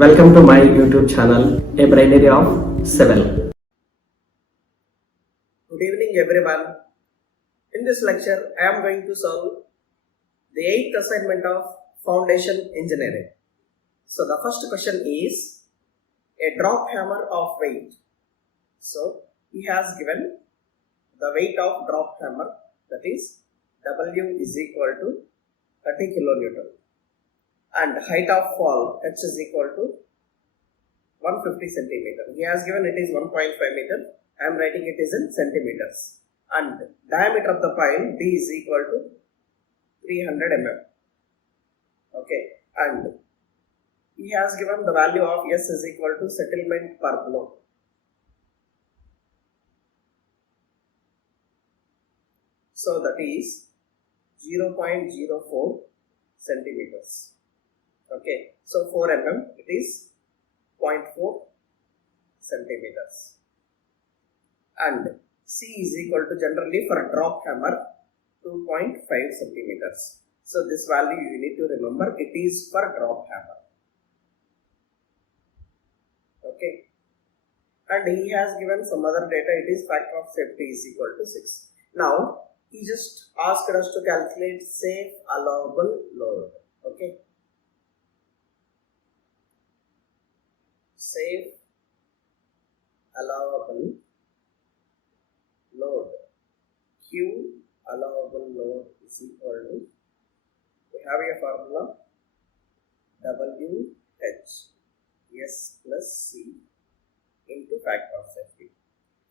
Welcome to my YouTube channel, A Binary of Civil. Good evening everyone. In this lecture, I am going to solve the 8th assignment of Foundation Engineering. So the first question is a drop hammer of weight. So he has given the weight of drop hammer, that is W is equal to 30 kilonewton, and height of fall H is equal to 150 centimeter. He has given it is 1.5 meter. I am writing it is in centimeters. And diameter of the pile D is equal to 300 mm. Okay, and he has given the value of S is equal to settlement per blow. So that is 0.04 centimeters. Okay, so 4 mm it is 0.4 centimeters. And C is equal to, generally for drop hammer, 2.5 centimeters. So this value you need to remember, it is for drop hammer. Okay. And he has given some other data, it is factor of safety is equal to 6. Now, he just asked us to calculate safe allowable load. Okay. Safe allowable load. Q allowable load is equal to, we have a formula, WH S plus C into factor of safety.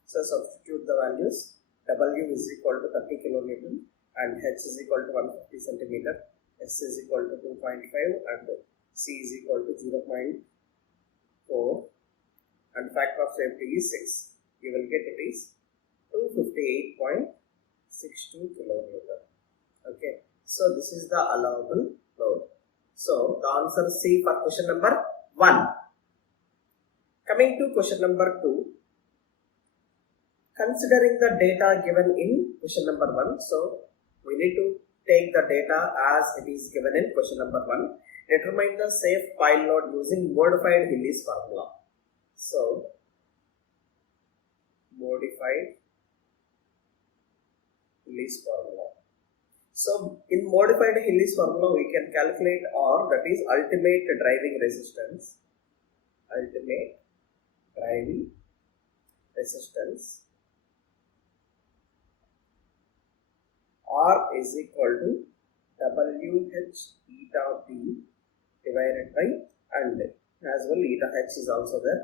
So substitute the values. W is equal to 30 kilonewton and H is equal to 150 centimeter, S is equal to 2.5 and C is equal to 0.4 and factor of safety is 6. You will get it is 258.62 kilonewton. Okay, so this is the allowable load. So the answer C for question number 1. Coming to question number 2. Considering the data given in question number 1, so we need to take the data as it is given in question number 1. Determine the safe pile load using modified Hillis formula. So modified Hillis formula. So in modified Hillis formula we can calculate R, that is ultimate driving resistance. Ultimate driving resistance. R is equal to WH eta B divided by, and as well eta H is also there,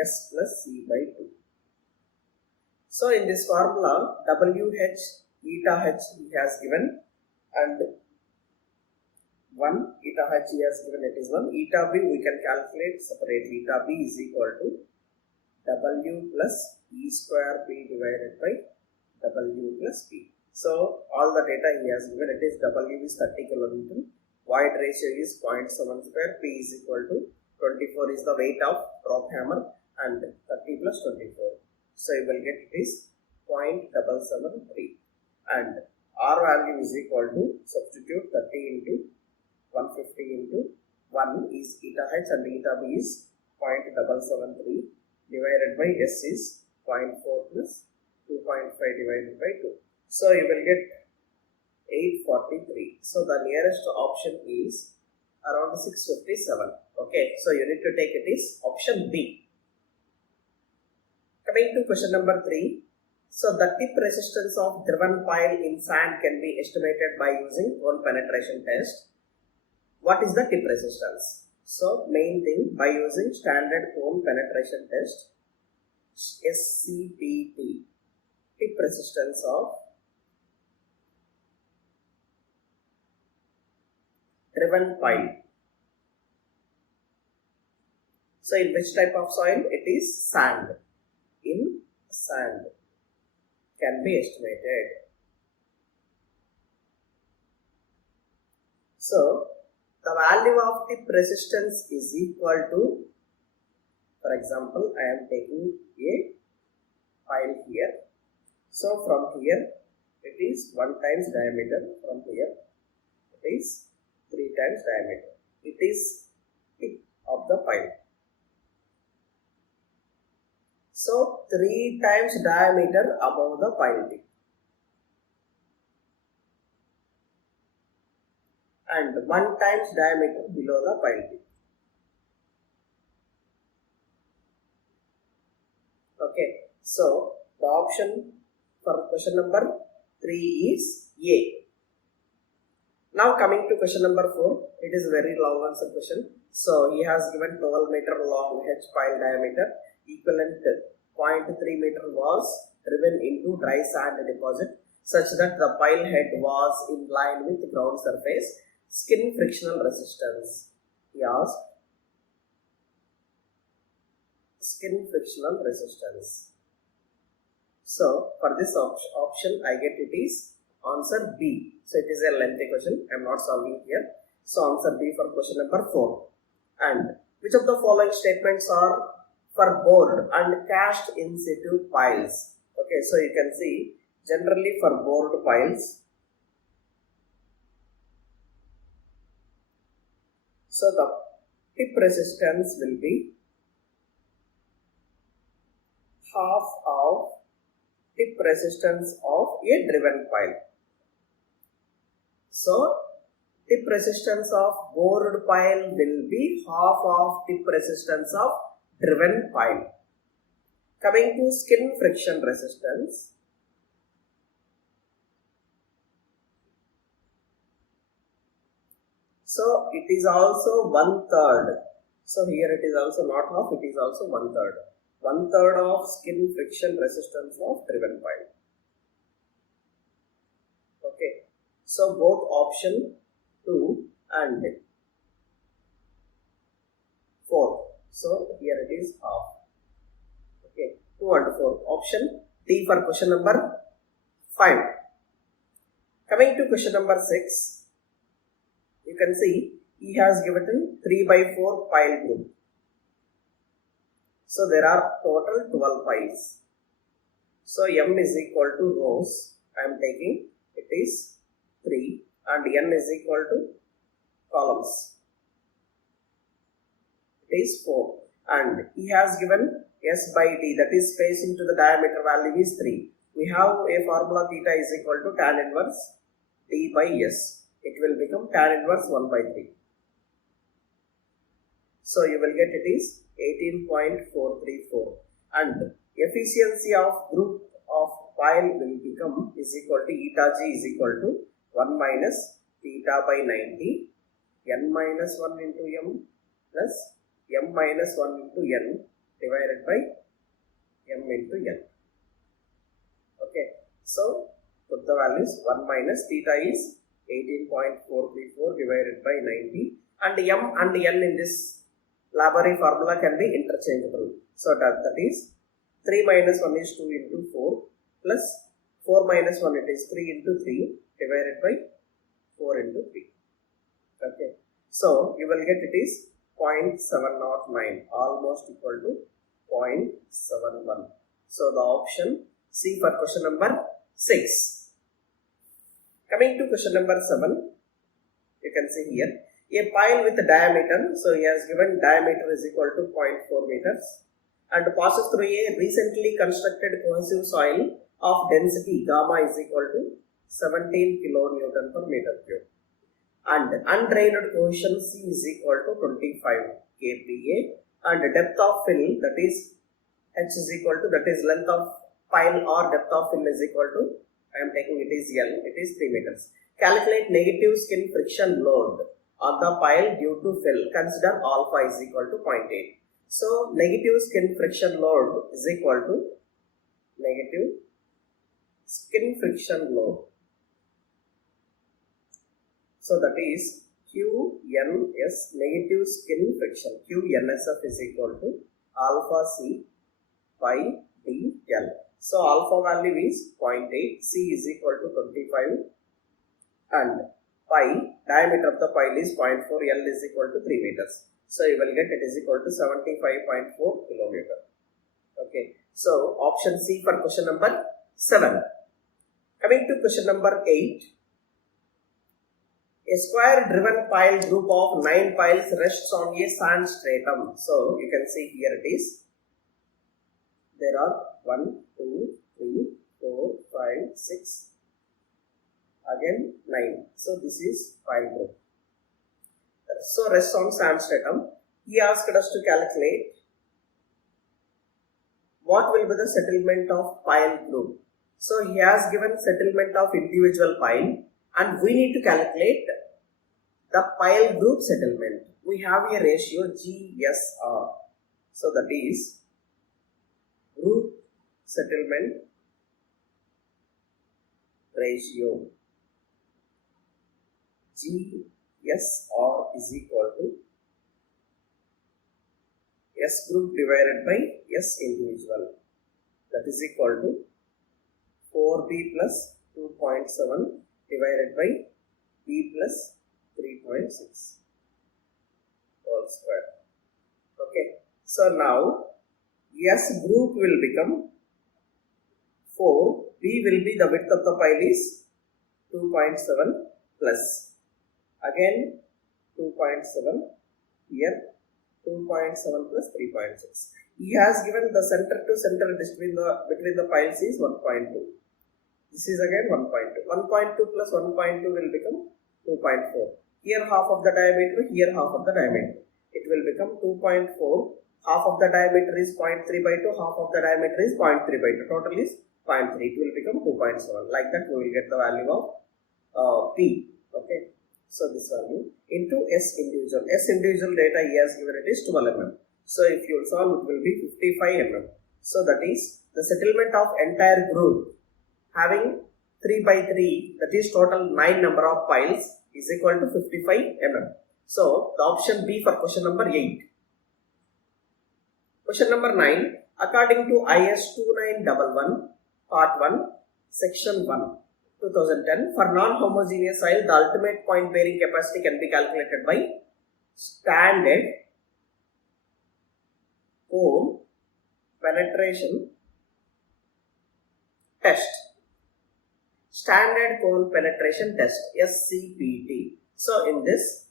S plus C by 2. So in this formula, WH eta H he has given, and 1 eta H he has given, it is 1. Eta B we can calculate separately. Eta B is equal to W plus E square B divided by W plus P. So all the data he has given, it is W is 30 kilonewton, void ratio is 0.7 square, P is equal to 24 is the weight of drop hammer, and 30 plus 24. So you will get it is 0.773, and R value is equal to, substitute 30 into 150 into 1 is eta H and eta B is 0.773 divided by S is 0.4 plus 2.5 divided by 2. So you will get 843. So the nearest option is around 657. Okay, so you need to take it is option B. Coming to question number 3. So the tip resistance of driven pile in sand can be estimated by using cone penetration test. What is the tip resistance? So main thing, by using standard cone penetration test, SCPT, tip resistance of driven pile. So in which type of soil? It is sand. In sand can be estimated. So the value of tip resistance is equal to, for example, I am taking a pile here. So from here it is 1 times diameter, from here it is 3 times diameter. It is tip of the pile. So 3 times diameter above the pile tip and 1 times diameter below the pile tip. Okay, so the option for question number 3 is A. Now coming to question number 4, it is very long answer question. So he has given 12 meter long H pile diameter, equivalent 0.3 meter was driven into dry sand deposit such that the pile head was in line with the ground surface. Skin frictional resistance. He asked skin frictional resistance. So for this option I get it is answer B. So it is a lengthy question. I am not solving here. So answer B for question number 4. And which of the following statements are for bored and cast in situ piles? Okay, so you can see generally for bored piles, so the tip resistance will be half of tip resistance of a driven pile. So tip resistance of bored pile will be half of tip resistance of driven pile. Coming to skin friction resistance, so it is also 1/3. So here it is also not half, it is also 1/3. 1/3 of skin friction resistance of driven pile. Okay, so both option 2 and 4. So here it is half. Okay, 2 and 4. Option D for question number 5. Coming to question number 6, you can see he has given 3/4 pile group. So there are total 12 piles. So M is equal to rows. I am taking it is 3 and N is equal to columns. It is 4 and he has given S by D, that is space into the diameter value is 3. We have a formula theta is equal to tan inverse D by S. It will become tan inverse 1/3. So you will get it is 18.434 and efficiency of group of pile will become is equal to eta G is equal to 1 minus theta by 90 N minus 1 into M plus M minus 1 into N divided by M into N. Okay, so put the values. 1 minus theta is 18.434 divided by 90 and M and N in this Labori formula can be interchangeable. So that is 3 minus 1 is 2 into 4 plus 4 minus 1 it is 3 into 3 divided by 4 into 3. Okay, so you will get it is 0.709, almost equal to 0.71. So the option C for question number 6. Coming to question number 7, you can see here a pile with a diameter. So he has given diameter is equal to 0.4 meters and passes through a recently constructed cohesive soil of density gamma is equal to 17 kilonewton per meter cube and undrained cohesion C is equal to 25 kPa and depth of fill, that is H is equal to, that is length of pile or depth of fill is equal to, I am taking it is L, it is 3 meters. Calculate negative skin friction load on the pile due to fill. Consider alpha is equal to 0.8. So negative skin friction load is equal to negative skin friction load. So that is QNS, negative skin friction. QNSF is equal to alpha C by DL. So alpha value is 0.8, C is equal to 25 and pi, diameter of the pile is 0.4, L is equal to 3 meters. So you will get it is equal to 75.4 kilometer. Okay, so option C for question number 7. Coming to question number 8. A square driven pile group of 9 piles rests on a sand stratum. So you can see here it is. There are 1, 2, 3, 4, 5, 6, again 9. So this is pile group. So rests on sand stratum. He asked us to calculate what will be the settlement of pile group. So he has given settlement of individual pile and we need to calculate the pile group settlement. We have a ratio GSR. So that is group settlement ratio. GSR is equal to S group divided by S individual. That is equal to 4B plus 2.7 divided by B plus 3.6 whole square. Okay. So now S group will become 4. B will be the width of the pile is 2.7 plus again 2.7 here 2.7 plus 3.6. He has given the center to center between the piles is 1.2. This is again 1.2. 1.2 plus 1.2 will become 2.4. Here half of the diameter, here half of the diameter. It will become 2.4. Half of the diameter is 0.3 by 2. Half of the diameter is 0.3 by 2. Total is 0.3. It will become 2.7. Like that we will get the value of P. Okay. So this value into S individual. S individual data he has given it is 12 mm. So if you will solve it will be 55 mm. So that is the settlement of entire group having 3 by 3, that is total 9 number of piles is equal to 55 mm. So the option B for question number 8. Question number 9. According to IS 2911 part 1 section 1 2010, for non-homogeneous soil, the ultimate point bearing capacity can be calculated by standard cone penetration test. Standard cone penetration test, SCPT. So in this,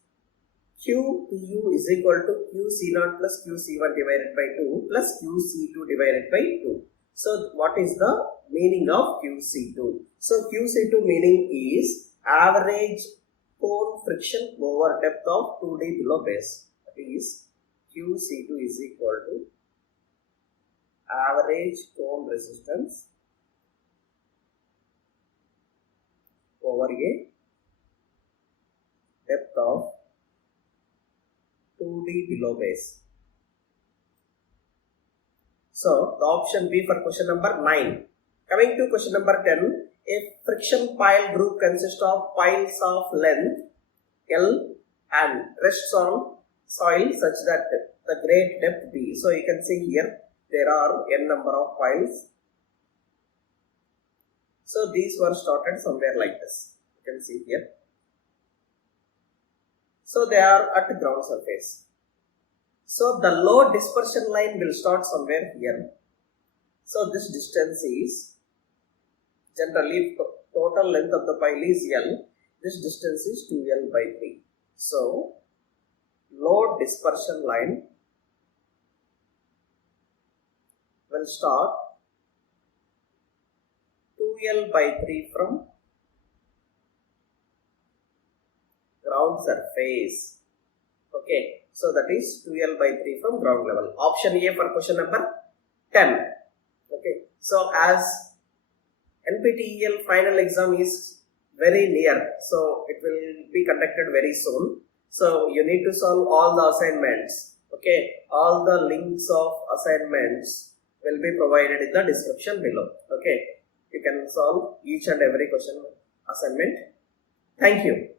QPU is equal to QC0 plus QC1 divided by 2 plus QC2 divided by 2. So what is the meaning of QC2? So QC2 meaning is average cone friction over depth of 2D below base. That is QC2 is equal to average cone resistance over a depth of 2D below base. So the option B for question number 9. Coming to question number 10, a friction pile group consists of piles of length L and rests on soil such that the grade depth B. So you can see here there are n number of piles. So these were started somewhere like this. You can see here. So they are at ground surface. So the load dispersion line will start somewhere here. So this distance is generally total length of the pile is L. This distance is 2L by 3. So load dispersion line will start 2L by 3 from ground surface. Okay. So that is 2L by 3 from ground level. Option A for question number 10. Okay. So as NPTEL final exam is very near, so it will be conducted very soon. So you need to solve all the assignments. Okay. All the links of assignments will be provided in the description below. Okay. You can solve each and every question assignment. Thank you.